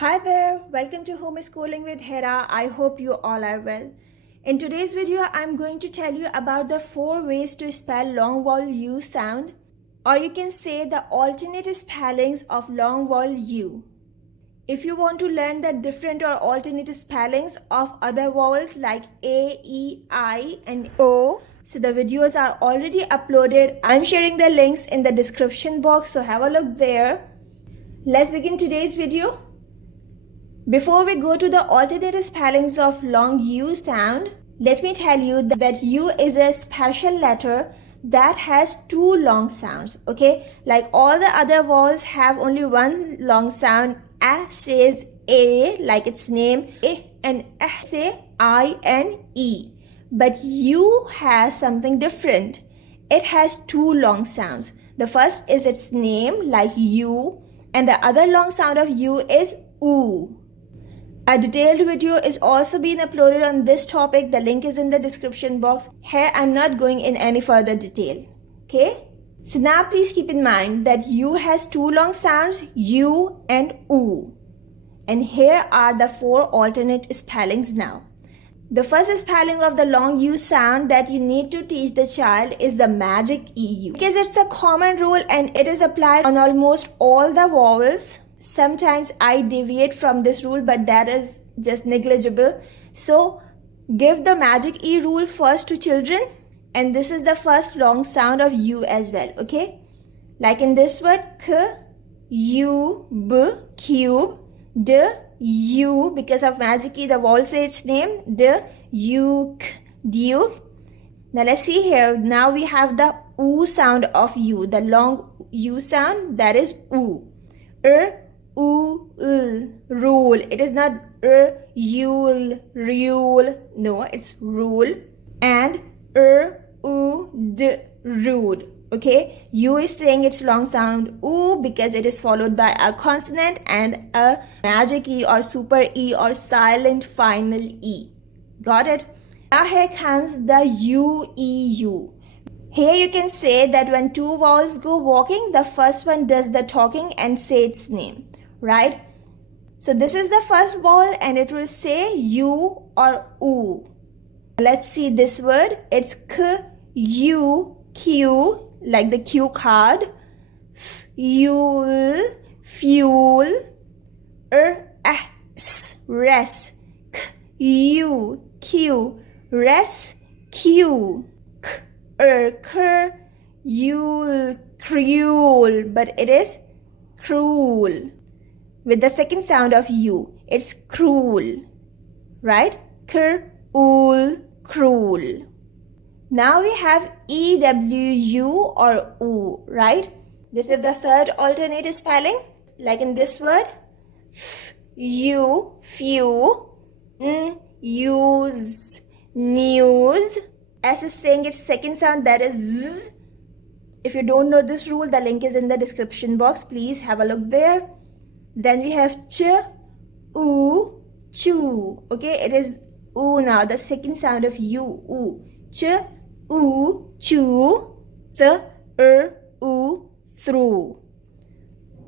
Hi there, welcome to Homeschooling with Hera. I hope you all are well. In today's video, I'm going to tell you about the 4 ways to spell long vowel U sound, or you can say the alternate spellings of long vowel U. If you want to learn the different or alternate spellings of other vowels like A, E, I, and O, so the videos are already uploaded. I'm sharing the links in the description box, so have a look there. Let's begin today's video. Before we go to the alternate spellings of long U sound, let me tell you that U is a special letter that has 2 long sounds, okay? Like all the other vowels have only one long sound. A says A, like its name, A, and say I and E. But U has something different. It has 2 long sounds. The first is its name, like U, and the other long sound of U is U. A detailed video is also being uploaded on this topic. The link is in the description box. Here I'm not going in any further detail. Okay? So now please keep in mind that U has 2 long sounds, U and U. And here are the 4 alternate spellings now. The first spelling of the long U sound that you need to teach the child is the magic EU. Because it's a common rule and it is applied on almost all the vowels. Sometimes I deviate from this rule, but that is just negligible. So give the magic E rule first to children, and this is the first long sound of U as well, okay? Like in this word, K, U, B, cube, D, U, because of magic E, the vowel say its name, D, U, K, Duke. Now let's see here. Now we have the U sound of U, the long U sound, that is U. Rule. It is not rule. No, it's rule. And rude. Okay, U is saying its long sound U because it is followed by a consonant and a magic E or super E or silent final E. Got it? Now here comes the U-E-U. Here you can say that when 2 vowels go walking, the first one does the talking and say its name. Right? So this is the first vowel and it will say U or U. Let's see this word. It's K, U, Q, like the Q card. Fuel, fuel. Res. K, U, Q, rescue. K, yule, cruel, but it is cruel. With the second sound of U, it's cruel, right? Cruel. Now we have EWU or U, right? This is the third alternate spelling. Like in this word, U, few, use, news. S is saying its second sound, that is Z. If you don't know this rule, the link is in the description box. Please have a look there. Then we have ch, u, chew. Okay, it is u now, the second sound of U, u. Ch, u, chew, th, u, through.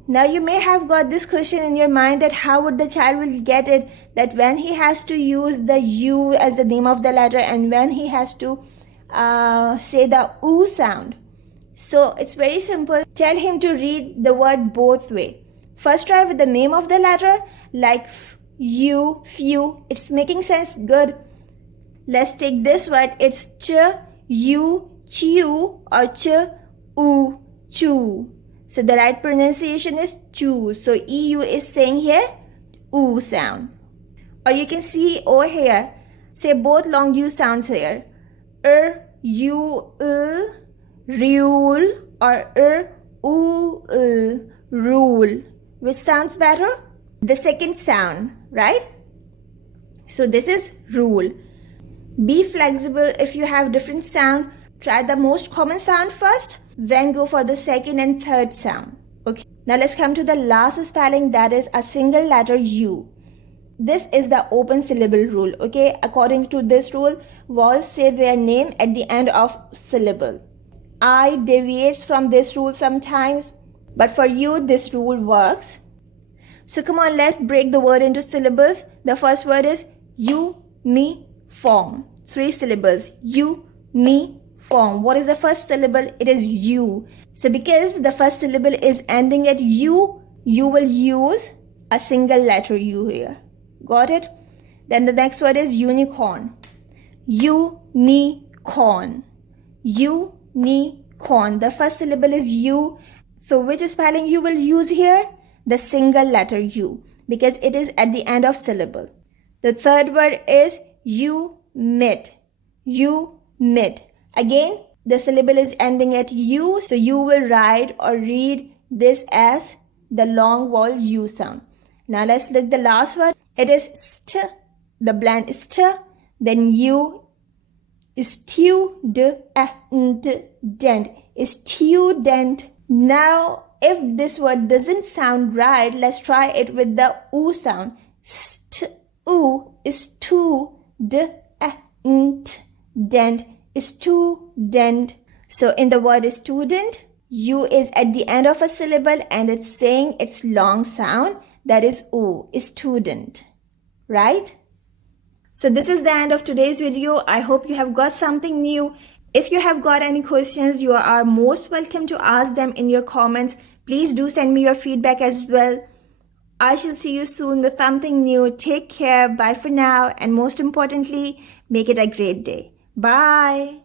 Now you may have got this question in your mind that how would the child will get it that when he has to use the U as the name of the letter and when he has to say the U sound. So it's very simple. Tell him to read the word both way. First try with the name of the letter like U, few. It's making sense? Good. Let's take this word. It's ch, u, chew or ch, u, chew. So the right pronunciation is chew. So EU is saying here U sound. Or you can see over here. Say both long U sounds here. U, rule or u, rule. Which sounds better? The second sound, right? So this is rule. Be flexible. If you have different sound, try the most common sound first, then go for the second and third sound. Okay. Now let's come to the last spelling, that is a single letter U. This is the open syllable rule. Okay. According to this rule, vowels say their name at the end of syllable. I deviates from this rule sometimes, but for you this rule works. So come on, let's break the word into syllables. The first word is uniform. 3 syllables. Uniform. What is the first syllable? It is U. So because the first syllable is ending at U, you will use a single letter U here. Got it? Then the next word is unicorn. Unicorn. Unicorn. The first syllable is U. So which spelling you will use here? The single letter U, because it is at the end of syllable. The third word is unit. Unit. Again, the syllable is ending at U, so you will write or read this as the long vowel U sound. Now let's look the last word. It is st, the blend st, then U, student, student. Now, if this word doesn't sound right, let's try it with the U sound. St-u is student, student. So in the word student, U is at the end of a syllable and it's saying its long sound. That is U, student. Right? So this is the end of today's video. I hope you have got something new. If you have got any questions, you are most welcome to ask them in your comments. Please do send me your feedback as well. I shall see you soon with something new. Take care. Bye for now. And most importantly, make it a great day. Bye.